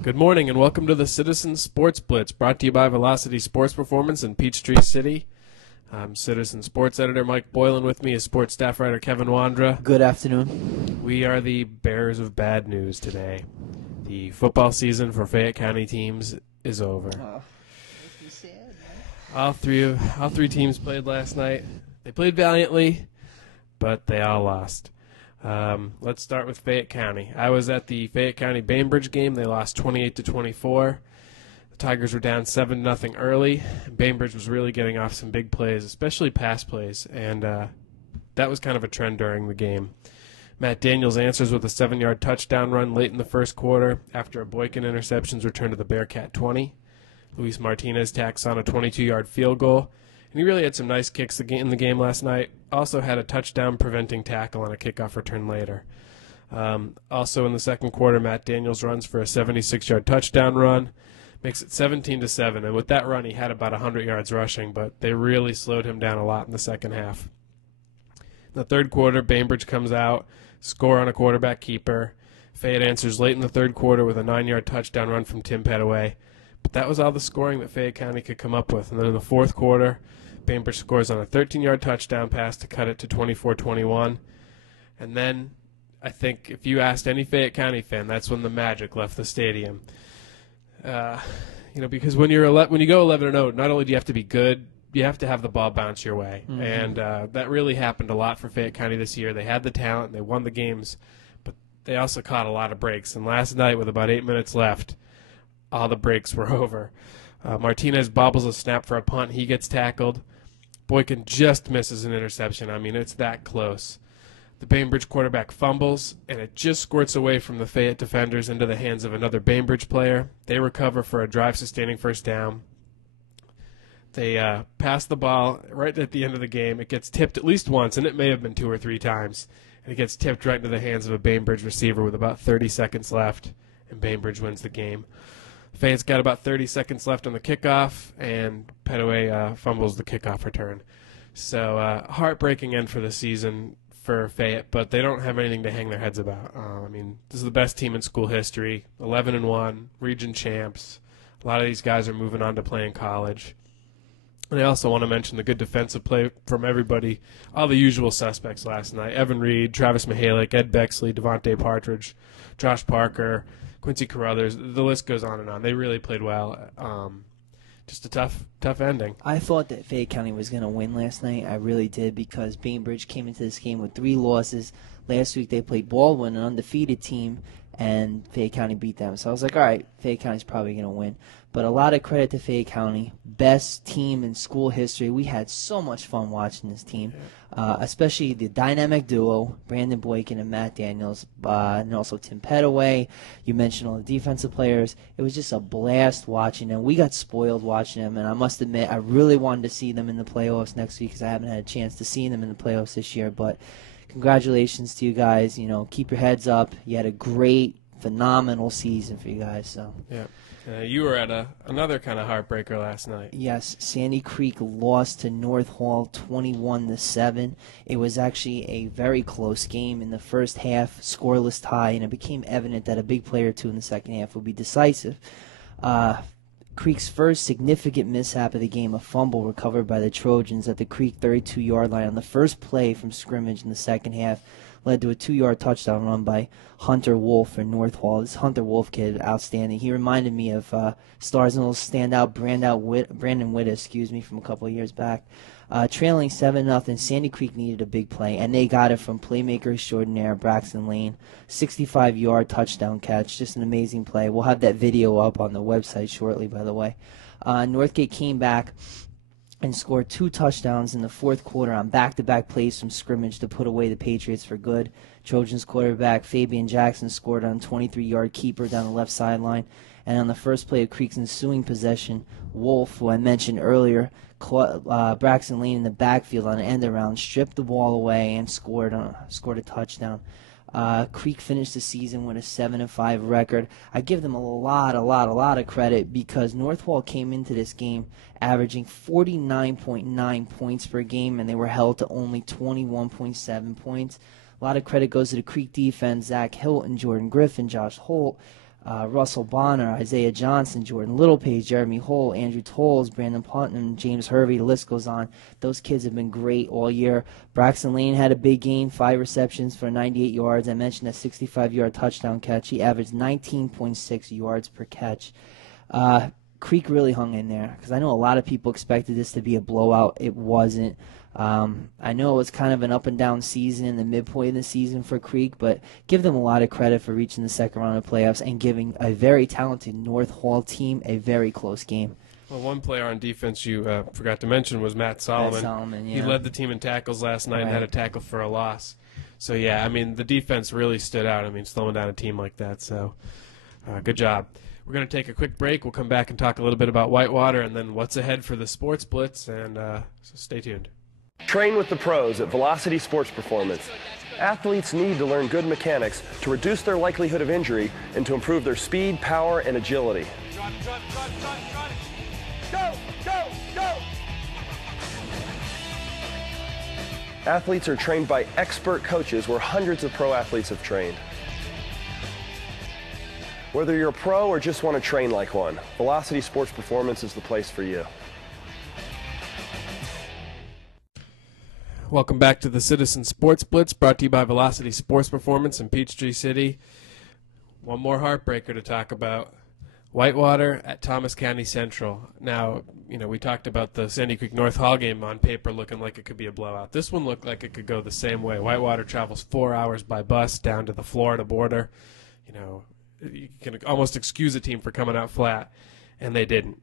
Good morning and welcome to the Citizen Sports Blitz, brought to you by Velocity Sports Performance in Peachtree City. I'm Citizen Sports Editor Mike Boylan. With me is Sports Staff Writer Kevin Wandra. Good afternoon. We are the bearers of bad news today. The football season for Fayette County teams is over. Oh, makes me sad, man. All three teams played last night. They played valiantly, but they all lost. Let's start with Fayette County. I was at the Fayette County Bainbridge game. They lost 28-24. The Tigers were down 7-0 early. Bainbridge was really getting off some big plays, especially pass plays, and that was kind of a trend during the game. Matt Daniels answers with a 7-yard touchdown run late in the first quarter after a Boykin interception's return to the Bearcat 20. Luis Martinez tacks on a 22-yard field goal. And he really had some nice kicks in the game last night. Also had a touchdown preventing tackle on a kickoff return later. Also in the second quarter, Matt Daniels runs for a 76-yard touchdown run. Makes it 17-7. And with that run, he had about 100 yards rushing, but they really slowed him down a lot in the second half. In the third quarter, Bainbridge comes out, score on a quarterback keeper. Fayette answers late in the third quarter with a 9-yard touchdown run from Tim Petaway. But that was all the scoring that Fayette County could come up with. And then in the fourth quarter, Bainbridge scores on a 13-yard touchdown pass to cut it to 24-21. And then I think if you asked any Fayette County fan, that's when the magic left the stadium. Because when you go 11-0, not only do you have to be good, you have to have the ball bounce your way. Mm-hmm. And that really happened a lot for Fayette County this year. They had the talent, and they won the games, but they also caught a lot of breaks. And last night, with about 8 minutes left, all the breaks were over. Martinez bobbles a snap for a punt. He gets tackled. Boykin just misses an interception. I mean, it's that close. The Bainbridge quarterback fumbles, and it just squirts away from the Fayette defenders into the hands of another Bainbridge player. They recover for a drive-sustaining first down. They pass the ball right at the end of the game. It gets tipped at least once, and it may have been 2 or 3 times. And it gets tipped right into the hands of a Bainbridge receiver with about 30 seconds left, and Bainbridge wins the game. Fayette's got about 30 seconds left on the kickoff, and Petaway fumbles the kickoff return. So heartbreaking end for the season for Fayette, but they don't have anything to hang their heads about. This is the best team in school history, 11-1, region champs. A lot of these guys are moving on to play in college. And I also want to mention the good defensive play from everybody, all the usual suspects last night. Evan Reed, Travis Mihalik, Ed Bexley, Devontae Partridge, Josh Parker, Quincy Carruthers. The list goes on and on. They really played well. Just a tough ending. I thought that Fayette County was going to win last night. I really did, because Bainbridge came into this game with 3 losses. Last week they played Baldwin, an undefeated team, and Fayette County beat them. So I was like, all right, Fayette County's probably going to win. But a lot of credit to Fayette County. Best team in school history. We had so much fun watching this team, especially the dynamic duo, Brandon Boykin and Matt Daniels, and also Tim Petaway. You mentioned all the defensive players. It was just a blast watching them. We got spoiled watching them, and I must admit, I really wanted to see them in the playoffs next week because I haven't had a chance to see them in the playoffs this year. But congratulations to you guys. Keep your heads up. You had a great, phenomenal season for you guys. So yeah. You were at another kind of heartbreaker last night. Yes, Sandy Creek lost to North Hall 21-7. It was actually a very close game in the first half, scoreless tie, and it became evident that a big play or two in the second half would be decisive. Creek's first significant mishap of the game, a fumble recovered by the Trojans at the Creek 32-yard line on the first play from scrimmage in the second half, led to a 2-yard touchdown run by Hunter Wolf for North Hall. This Hunter Wolf kid, outstanding. He reminded me of Starsville's standout Brandon Witt, from a couple of years back. Trailing 7-0, Sandy Creek needed a big play, and they got it from playmaker extraordinaire Braxton Lane. 65-yard touchdown catch, just an amazing play. We'll have that video up on the website shortly, by the way. Northgate came back and scored 2 touchdowns in the fourth quarter on back-to-back plays from scrimmage to put away the Patriots for good. Trojans quarterback Fabian Jackson scored on a 23-yard keeper down the left sideline. And on the first play of Creek's ensuing possession, Wolf, who I mentioned earlier, Braxton Lane in the backfield on an end-around, stripped the ball away and scored a touchdown. Creek finished the season with a 7-5 record. I give them a lot of credit because North Hall came into this game averaging 49.9 points per game, and they were held to only 21.7 points. A lot of credit goes to the Creek defense, Zach Hilton, Jordan Griffin, Josh Holt, Russell Bonner, Isaiah Johnson, Jordan Littlepage, Jeremy Hole, Andrew Tolles, Brandon Putnam, James Hervey. The list goes on. Those kids have been great all year. Braxton Lane had a big game, 5 receptions for 98 yards. I mentioned a 65-yard touchdown catch. He averaged 19.6 yards per catch. Creek really hung in there because I know a lot of people expected this to be a blowout. It wasn't. I know it was kind of an up-and-down season in the midpoint of the season for Creek, but give them a lot of credit for reaching the second round of playoffs and giving a very talented North Hall team a very close game. Well, one player on defense you forgot to mention was Matt Solomon. Matt Solomon, yeah. He led the team in tackles last night and had a tackle for a loss. So, yeah, I mean, the defense really stood out. I mean, slowing down a team like that. So, good job. We're going to take a quick break. We'll come back and talk a little bit about Whitewater and then what's ahead for the Sports Blitz, and so stay tuned. Train with the pros at Velocity Sports Performance. Athletes need to learn good mechanics to reduce their likelihood of injury and to improve their speed, power, and agility. Go, go, go! Athletes are trained by expert coaches where hundreds of pro athletes have trained. Whether you're a pro or just want to train like one, Velocity Sports Performance is the place for you. Welcome back to the Citizen Sports Blitz, brought to you by Velocity Sports Performance in Peachtree City. One more heartbreaker to talk about. Whitewater at Thomas County Central. Now, we talked about the Sandy Creek North Hall game on paper looking like it could be a blowout. This one looked like it could go the same way. Whitewater travels 4 hours by bus down to the Florida border. You can almost excuse a team for coming out flat, and they didn't.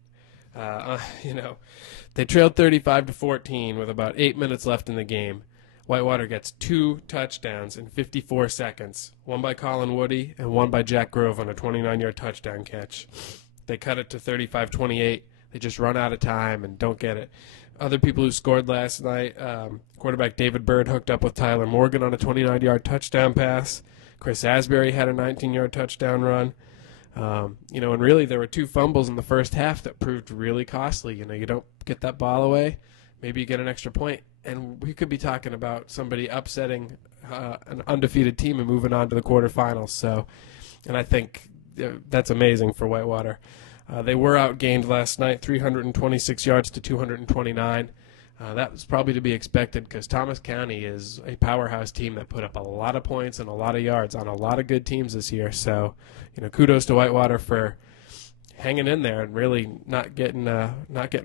They trailed 35-14 with about 8 minutes left in the game. Whitewater gets 2 touchdowns in 54 seconds, one by Colin Woody and one by Jack Grove on a 29-yard touchdown catch. They cut it to 35-28. They just run out of time and don't get it. Other people who scored last night, quarterback David Bird hooked up with Tyler Morgan on a 29-yard touchdown pass. Chris Asbury had a 19-yard touchdown run. And really there were 2 fumbles in the first half that proved really costly. You don't get that ball away, maybe you get an extra point, and we could be talking about somebody upsetting an undefeated team and moving on to the quarterfinals. So, and I think that's amazing for Whitewater. They were outgained last night, 326 yards to 229. That was probably to be expected because Thomas County is a powerhouse team that put up a lot of points and a lot of yards on a lot of good teams this year. So, kudos to Whitewater for hanging in there and really not getting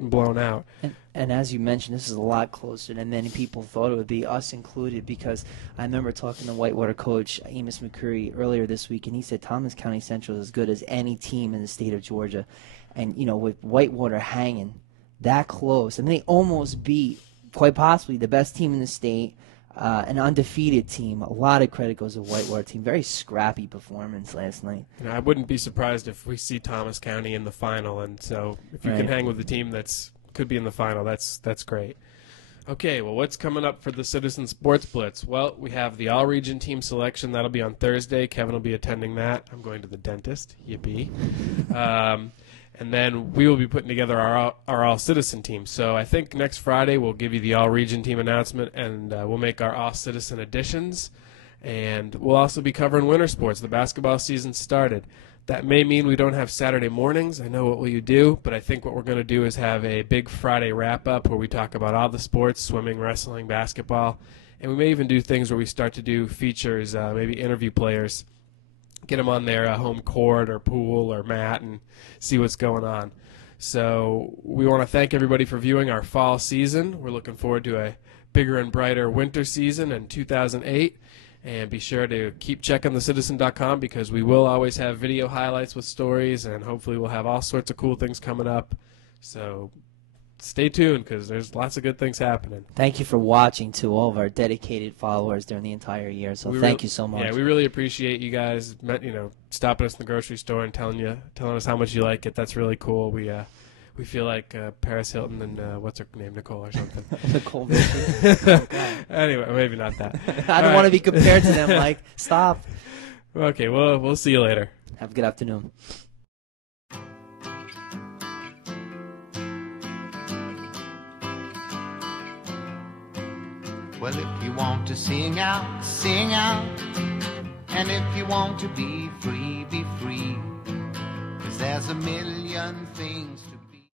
blown out. And as you mentioned, this is a lot closer than many people thought it would be, us included, because I remember talking to Whitewater coach Amos McCurry earlier this week, and he said Thomas County Central is as good as any team in the state of Georgia. And, with Whitewater hanging that close, and they almost beat, quite possibly, the best team in the state, an undefeated team. A lot of credit goes to the Whitewater team. Very scrappy performance last night. I wouldn't be surprised if we see Thomas County in the final, and so if you can hang with the team that's could be in the final, that's great. Okay, well, what's coming up for the Citizen Sports Blitz? Well, we have the all-region team selection. That'll be on Thursday. Kevin will be attending that. I'm going to the dentist. Yippee. And then we will be putting together our all-citizen team. So I think next Friday we'll give you the all-region team announcement, and we'll make our all-citizen additions. And we'll also be covering winter sports. The basketball season started. That may mean we don't have Saturday mornings. I know what will you do, but I think what we're going to do is have a big Friday wrap-up where we talk about all the sports, swimming, wrestling, basketball. And we may even do things where we start to do features, maybe interview players, get them on their home court or pool or mat and see what's going on. So we want to thank everybody for viewing our fall season. We're looking forward to a bigger and brighter winter season in 2008. And be sure to keep checking thecitizen.com because we will always have video highlights with stories, and hopefully we'll have all sorts of cool things coming up. So stay tuned because there's lots of good things happening. Thank you for watching to all of our dedicated followers during the entire year. So thank you so much. Yeah, we really appreciate you guys, stopping us in the grocery store and telling us how much you like it. That's really cool. We feel like Paris Hilton and what's her name, Nicole or something. Nicole Richie. Anyway, maybe not that. I don't want to be compared to them, Mike. Stop. Okay, well, we'll see you later. Have a good afternoon. Well, if you want to sing out, sing out. And if you want to be free, be free. There's a million things to